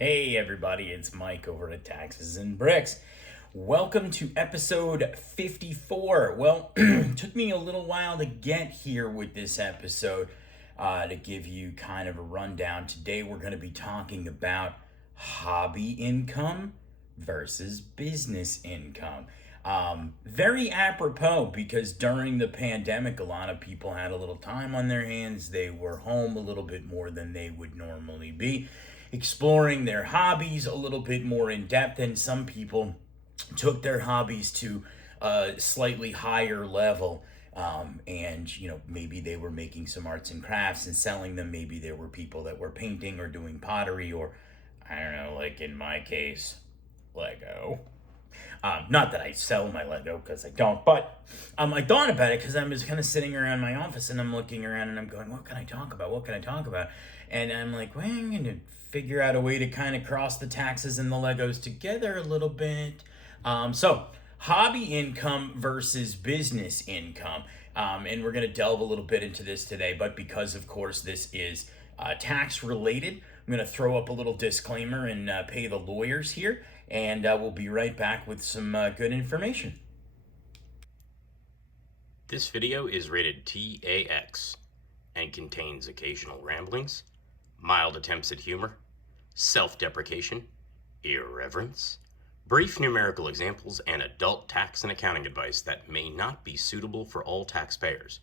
Hey everybody, it's Mike over at Taxes and Bricks. Welcome to episode 54. Well, took me a little while to get here with this episode to give you kind of a rundown. Today we're going to be talking about hobby income versus business income. Very apropos because during the pandemic, a lot of people had a little time on their hands. They were home a little bit more than they would normally be, exploring their hobbies a little bit more in depth, and some people took their hobbies to a slightly higher level. And maybe they were making some arts and crafts and selling them. Maybe there were people that were painting or doing pottery, or I don't know, like in my case, Lego. Not that I sell my Lego, because I don't, but I thought about it because I was kind of sitting around my office and I'm looking around and I'm going, what can I talk about? What can I talk about? And I'm like, well, I'm going to figure out a way to kind of cross the taxes and the Legos together a little bit. So hobby income versus business income. And we're going to delve a little bit into this today, but because of course this is tax related, I'm going to throw up a little disclaimer and pay the lawyers here, and we'll be right back with some good information. This video is rated TAX and contains occasional ramblings, mild attempts at humor, self-deprecation, irreverence, brief numerical examples, and adult tax and accounting advice that may not be suitable for all taxpayers.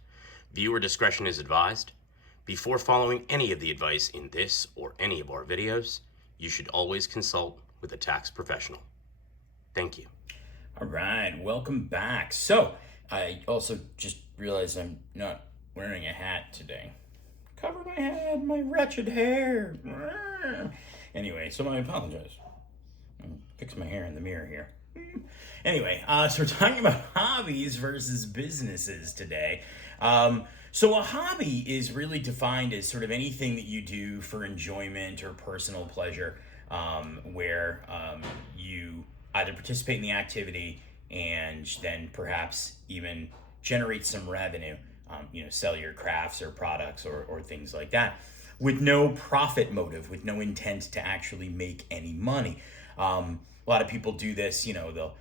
Viewer discretion is advised. Before following any of the advice in this or any of our videos, you should always consult with a tax professional. Thank you. All right, welcome back. So, I also just realized I'm not wearing a hat today. Cover my head, my wretched hair. Anyway, so I apologize. I'll fix my hair in the mirror here. Anyway, so we're talking about hobbies versus businesses today. So a hobby is really defined as sort of anything that you do for enjoyment or personal pleasure, where you either participate in the activity and then perhaps even generate some revenue, sell your crafts or products or things like that, with no profit motive, with no intent to actually make any money. A lot of people do this, they'll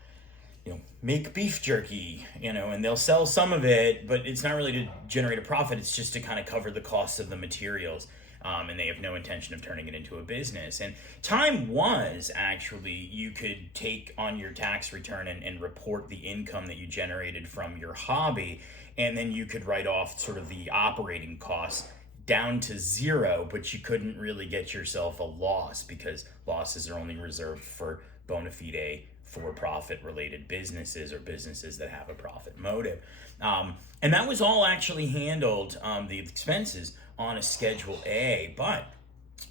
make beef jerky, and they'll sell some of it, but it's not really to generate a profit. It's just to kind of cover the costs of the materials. And they have no intention of turning it into a business. And time was actually you could take on your tax return and report the income that you generated from your hobby, and then you could write off sort of the operating costs down to zero, but you couldn't really get yourself a loss because losses are only reserved for bona fide for-profit related businesses or businesses that have a profit motive. And that was all actually handled, the expenses, on a Schedule A. But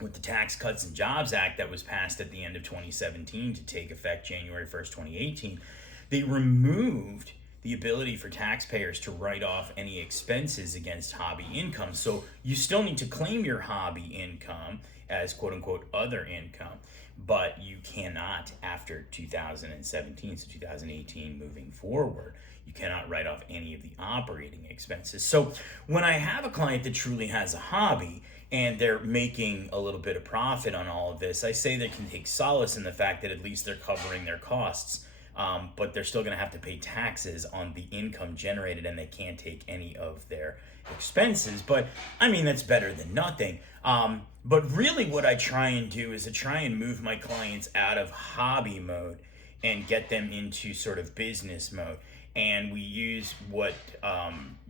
with the Tax Cuts and Jobs Act that was passed at the end of 2017 to take effect January 1st, 2018, they removed the ability for taxpayers to write off any expenses against hobby income. So you still need to claim your hobby income as quote unquote other income, but you cannot after 2017, so 2018 moving forward, you cannot write off any of the operating expenses. So when I have a client that truly has a hobby and they're making a little bit of profit on all of this, I say they can take solace in the fact that at least they're covering their costs. But they're still going to have to pay taxes on the income generated, and they can't take any of their expenses. But I mean, that's better than nothing. But really what I try and do is I try and move my clients out of hobby mode and get them into sort of business mode. And we use what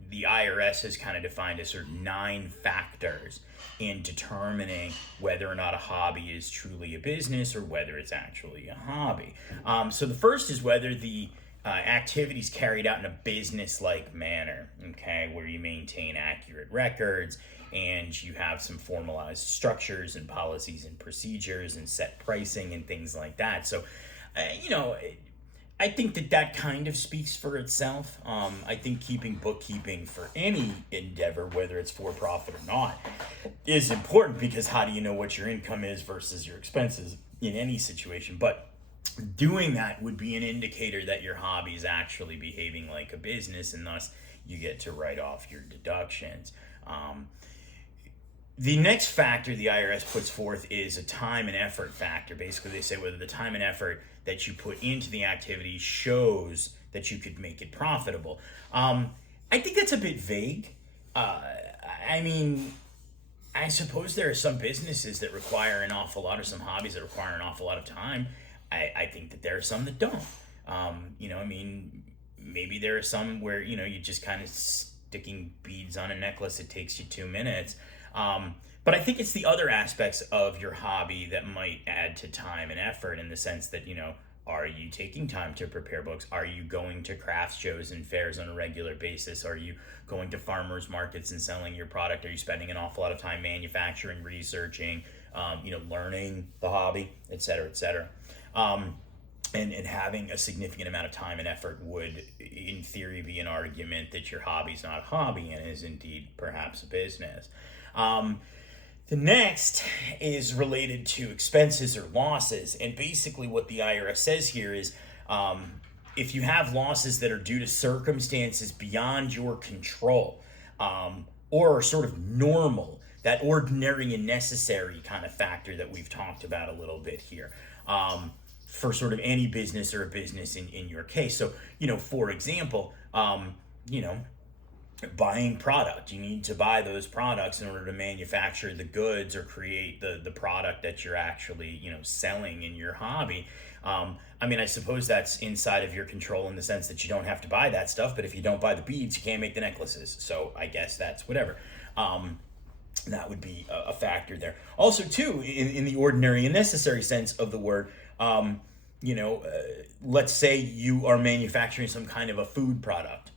the IRS has kind of defined as sort of 9 factors in determining whether or not a hobby is truly a business or whether it's actually a hobby. So the first is whether the activities carried out in a business-like manner, okay, where you maintain accurate records and you have some formalized structures and policies and procedures and set pricing and things like that. So, I think that kind of speaks for itself. I think keeping bookkeeping for any endeavor, whether it's for profit or not, is important, because how do you know what your income is versus your expenses in any situation? But doing that would be an indicator that your hobby is actually behaving like a business, and thus you get to write off your deductions. The next factor the IRS puts forth is a time and effort factor. Basically, they say whether the time and effort that you put into the activity shows that you could make it profitable. I think that's a bit vague. Uh, I mean, I suppose there are some businesses that require an awful lot, or some hobbies that require an awful lot of time. I think that there are some that don't. I mean, maybe there are some where, you just kind of sticking beads on a necklace, it takes you 2 minutes. But I think it's the other aspects of your hobby that might add to time and effort in the sense that, are you taking time to prepare books? Are you going to craft shows and fairs on a regular basis? Are you going to farmers markets and selling your product? Are you spending an awful lot of time manufacturing, researching, learning the hobby, et cetera, et cetera? And having a significant amount of time and effort would, in theory, be an argument that your hobby's not a hobby and is indeed perhaps a business. The next is related to expenses or losses. And basically, what the IRS says here is if you have losses that are due to circumstances beyond your control or are sort of normal, that ordinary and necessary kind of factor that we've talked about a little bit here. For sort of any business or a business in your case. So, for example, buying product. You need to buy those products in order to manufacture the goods or create the product that you're actually, selling in your hobby. I suppose that's inside of your control in the sense that you don't have to buy that stuff, but if you don't buy the beads, you can't make the necklaces. So I guess that's whatever. That would be a factor there. Also, too, in the ordinary and necessary sense of the word, let's say you are manufacturing some kind of a food product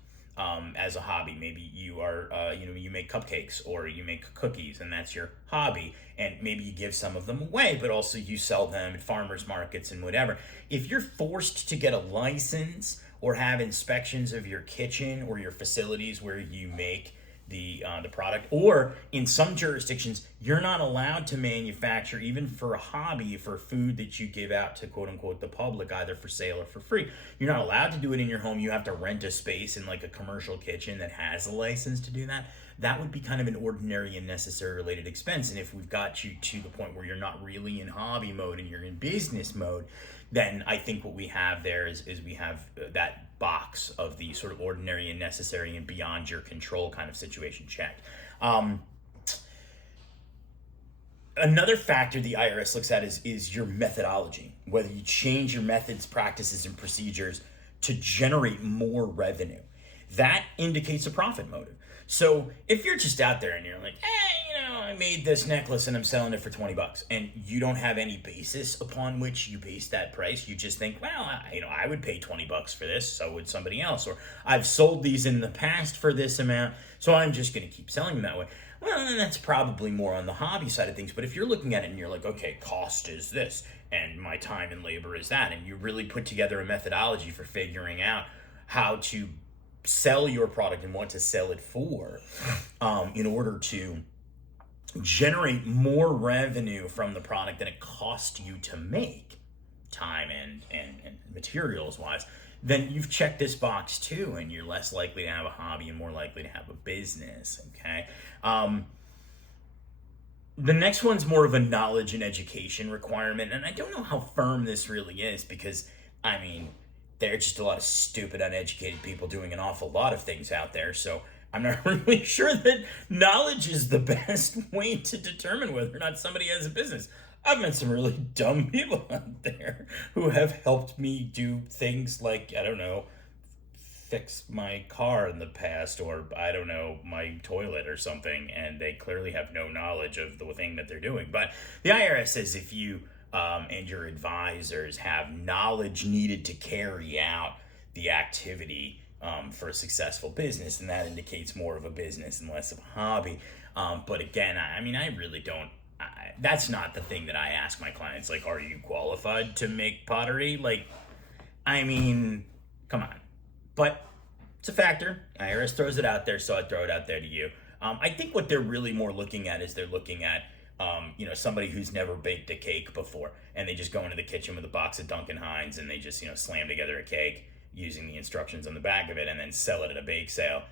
as a hobby. Maybe you are, you make cupcakes or you make cookies, and that's your hobby. And maybe you give some of them away, but also you sell them at farmers markets and whatever. If you're forced to get a license or have inspections of your kitchen or your facilities where you make the product, or in some jurisdictions you're not allowed to manufacture, even for a hobby, for food that you give out to quote unquote the public, either for sale or for free. You're not allowed to do it in your home. You have to rent a space in like a commercial kitchen that has a license to do that. That would be kind of an ordinary and necessary related expense. And if we've got you to the point where you're not really in hobby mode and you're in business mode, then I think what we have there is we have that box of the sort of ordinary and necessary and beyond your control kind of situation checked. Another factor the IRS looks at is your methodology, whether you change your methods, practices, and procedures to generate more revenue. That indicates a profit motive. So if you're just out there and you're like, hey, I made this necklace and I'm selling it for $20, and you don't have any basis upon which you base that price, you just think, well, I would pay $20 for this, so would somebody else, or I've sold these in the past for this amount, so I'm just going to keep selling them that way. Well, then that's probably more on the hobby side of things. But if you're looking at it and you're like, okay, cost is this, and my time and labor is that, and you really put together a methodology for figuring out how to sell your product and what to sell it for, in order to generate more revenue from the product than it cost you to make, time and materials wise, then you've checked this box too, and you're less likely to have a hobby and more likely to have a business. Okay. The next one's more of a knowledge and education requirement, and I don't know how firm this really is, because there are just a lot of stupid, uneducated people doing an awful lot of things out there. So I'm not really sure that knowledge is the best way to determine whether or not somebody has a business. I've met some really dumb people out there who have helped me do things like, fix my car in the past, or my toilet or something, and they clearly have no knowledge of the thing that they're doing. But the IRS says if you and your advisors have knowledge needed to carry out the activity for a successful business, and that indicates more of a business and less of a hobby. But again, I really don't. That's not the thing that I ask my clients. Like, are you qualified to make pottery? Come on. But it's a factor. IRS throws it out there, so I throw it out there to you. I think what they're really more looking at is they're looking at somebody who's never baked a cake before, and they just go into the kitchen with a box of Duncan Hines and they just, slam together a cake using the instructions on the back of it and then sell it at a bake sale.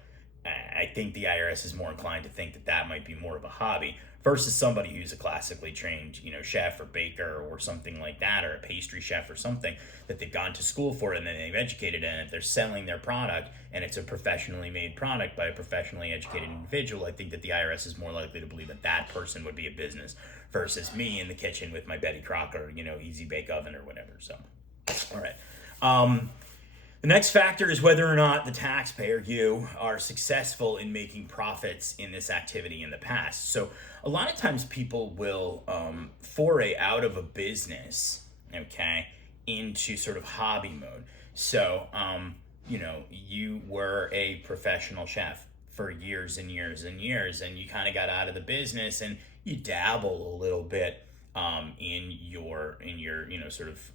I think the IRS is more inclined to think that that might be more of a hobby versus somebody who's a classically trained, chef or baker or something like that, or a pastry chef or something that they've gone to school for and then they've educated in it. They're selling their product and it's a professionally made product by a professionally educated individual. I think that the IRS is more likely to believe that that person would be a business versus me in the kitchen with my Betty Crocker, easy bake oven or whatever. So, all right. The next factor is whether or not the taxpayer, you, are successful in making profits in this activity in the past. So a lot of times people will foray out of a business, okay, into sort of hobby mode. So, you were a professional chef for years and years and years, and you kind of got out of the business and you dabble a little bit in your sort of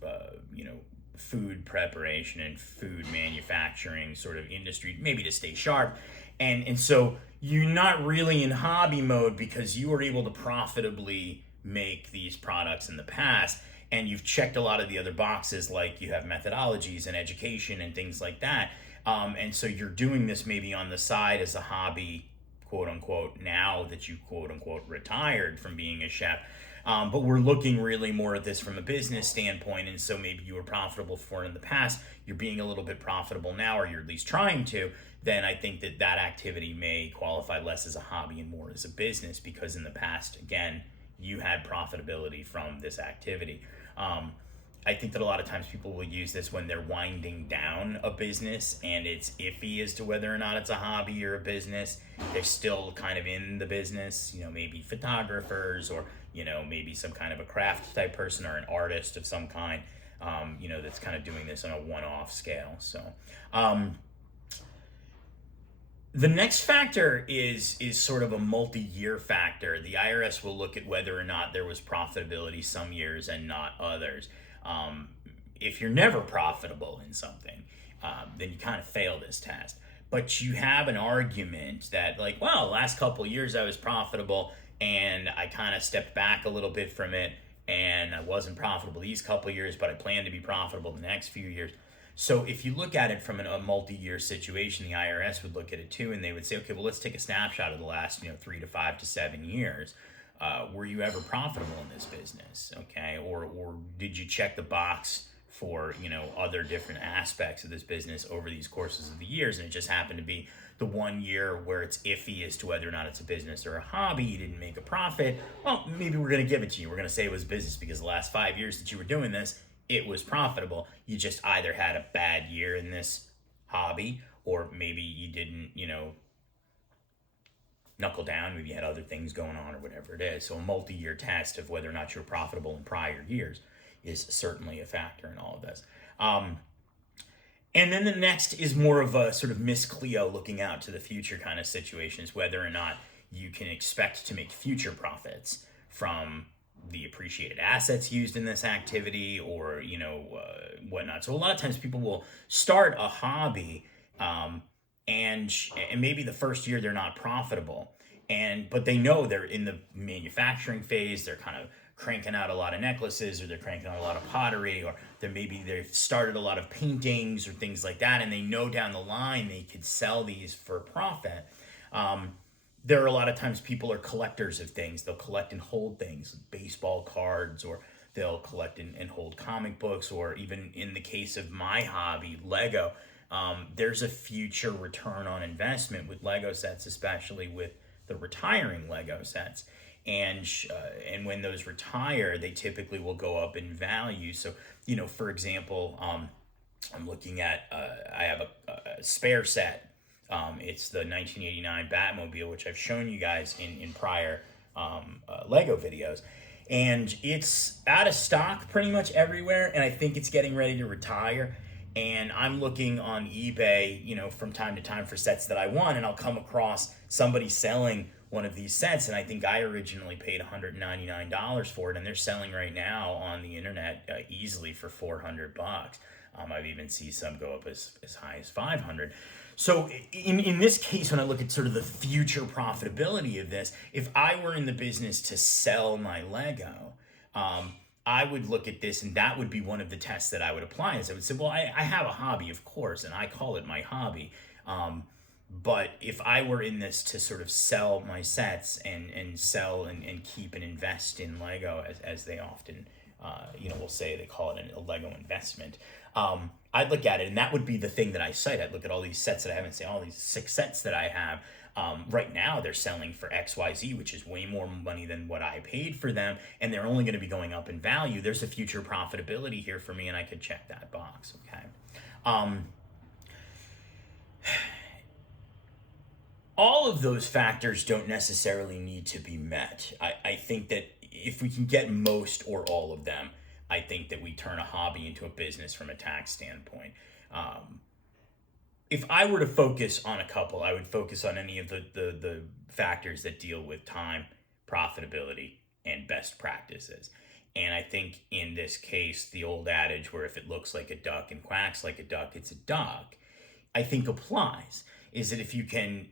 food preparation and food manufacturing sort of industry, maybe to stay sharp. And so you're not really in hobby mode because you were able to profitably make these products in the past, and you've checked a lot of the other boxes, like you have methodologies and education and things like that. And so you're doing this maybe on the side as a hobby, quote unquote, now that you quote unquote retired from being a chef. But we're looking really more at this from a business standpoint. And so maybe you were profitable for it in the past, you're being a little bit profitable now, or you're at least trying to. Then I think that that activity may qualify less as a hobby and more as a business, because in the past, again, you had profitability from this activity. I think that a lot of times people will use this when they're winding down a business and it's iffy as to whether or not it's a hobby or a business. They're still kind of in the business, maybe photographers, or, maybe some kind of a craft type person or an artist of some kind, that's kind of doing this on a one-off scale. So, the next factor is sort of a multi-year factor. The IRS will look at whether or not there was profitability some years and not others. If you're never profitable in something, then you kind of fail this test. But you have an argument that, like, well, last couple of years I was profitable and I kind of stepped back a little bit from it, and I wasn't profitable these couple of years, but I plan to be profitable the next few years. So if you look at it from a multi-year situation, the IRS would look at it too, and they would say, okay, well, let's take a snapshot of the last 3 to 5 to 7 years. Were you ever profitable in this business? Okay, or did you check the box for other different aspects of this business over these courses of the years, and it just happened to be the 1 year where it's iffy as to whether or not it's a business or a hobby, you didn't make a profit? Well, maybe we're going to give it to you. We're going to say it was business because the last 5 years that you were doing this, it was profitable. You just either had a bad year in this hobby, or maybe you didn't, knuckle down. Maybe you had other things going on or whatever it is. So a multi-year test of whether or not you're profitable in prior years is certainly a factor in all of this. And then the next is more of a sort of Miss Cleo looking out to the future kind of situations, whether or not you can expect to make future profits from the appreciated assets used in this activity, or whatnot. So a lot of times people will start a hobby, and maybe the first year they're not profitable, but they know they're in the manufacturing phase. They're kind of cranking out a lot of necklaces, or they're cranking out a lot of pottery, or they've started a lot of paintings or things like that, and they know down the line they could sell these for profit. There are a lot of times people are collectors of things. They'll collect and hold things, baseball cards, or they'll collect and hold comic books, or even in the case of my hobby, Lego, there's a future return on investment with Lego sets, especially with the retiring Lego sets. And when those retire, they typically will go up in value. So, for example, I'm looking at, I have a spare set. It's the 1989 Batmobile, which I've shown you guys in prior Lego videos. And it's out of stock pretty much everywhere, and I think it's getting ready to retire. And I'm looking on eBay, from time to time for sets that I want, and I'll come across somebody selling one of these sets, and I think I originally paid $199 for it, and they're selling right now on the internet easily for $400. I've even seen some go up as high as $500. So in this case, when I look at sort of the future profitability of this, if I were in the business to sell my Lego, I would look at this, and that would be one of the tests that I would apply. Is I would say, well, I have a hobby, of course, and I call it my hobby. But if I were in this to sort of sell my sets and sell and keep and invest in Lego, as they often, will say, they call it a Lego investment. I'd look at it, and that would be the thing that I cite. I'd look at all these sets that I haven't seen, all these 6 sets that I have. Right now, they're selling for XYZ, which is way more money than what I paid for them, and they're only going to be going up in value. There's a future profitability here for me, and I could check that box. Okay. All of those factors don't necessarily need to be met. I think that if we can get most or all of them, I think that we turn a hobby into a business from a tax standpoint. If I were to focus on a couple, I would focus on any of the factors that deal with time, profitability, and best practices. And I think in this case, the old adage where if it looks like a duck and quacks like a duck, it's a duck, I think applies. Is that if you can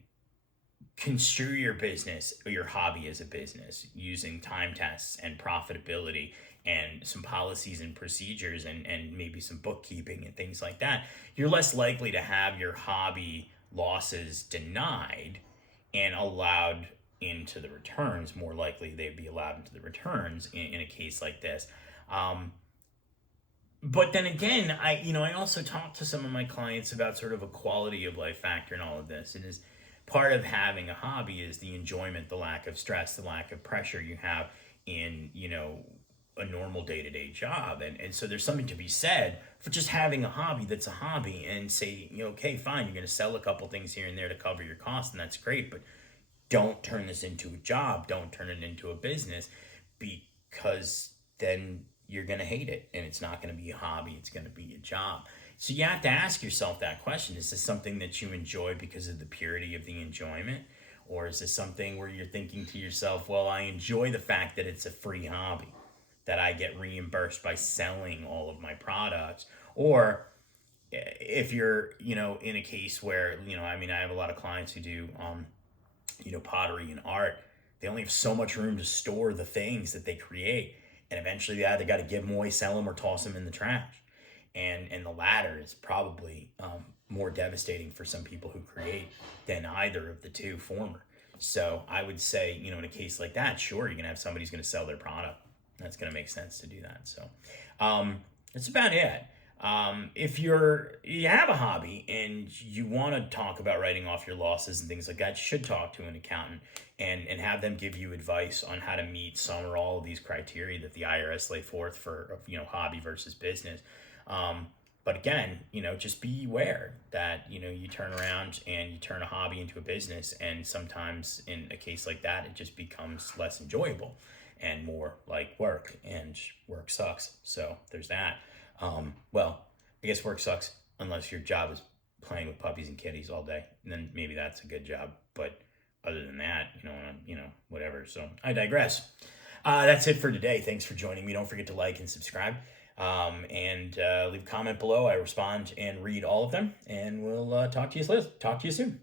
construe your business or your hobby as a business using time tests and profitability and some policies and procedures and maybe some bookkeeping and things like that, you're less likely to have your hobby losses denied and allowed into the returns. More likely they'd be allowed into the returns in a case like this. But then again, I also talk to some of my clients about sort of a quality of life factor in all of this. And is part of having a hobby is the enjoyment, the lack of stress, the lack of pressure you have in, a normal day-to-day job. And so there's something to be said for just having a hobby that's a hobby and say, okay, fine, you're going to sell a couple things here and there to cover your costs, and that's great, but don't turn this into a job. Don't turn it into a business, because then you're going to hate it and it's not going to be a hobby. It's going to be a job. So you have to ask yourself that question. Is this something that you enjoy because of the purity of the enjoyment? Or is this something where you're thinking to yourself, well, I enjoy the fact that it's a free hobby, that I get reimbursed by selling all of my products? Or if you're, in a case where, I have a lot of clients who do, pottery and art. They only have so much room to store the things that they create. And eventually they either got to give them away, sell them, or toss them in the trash. And the latter is probably more devastating for some people who create than either of the two former. So I would say, in a case like that, sure, you're going to have somebody who's going to sell their product. That's going to make sense to do that. So that's about it. If you have a hobby and you want to talk about writing off your losses and things like that, you should talk to an accountant and have them give you advice on how to meet some or all of these criteria that the IRS lay forth for, hobby versus business. But again, just be aware that, you turn around and you turn a hobby into a business, and sometimes in a case like that, it just becomes less enjoyable and more like work, and work sucks. So there's that. Well, I guess work sucks unless your job is playing with puppies and kitties all day, and then maybe that's a good job. But other than that, whatever. So I digress. That's it for today. Thanks for joining me. Don't forget to like and subscribe. And leave a comment below. I respond and read all of them, and we'll talk to you soon.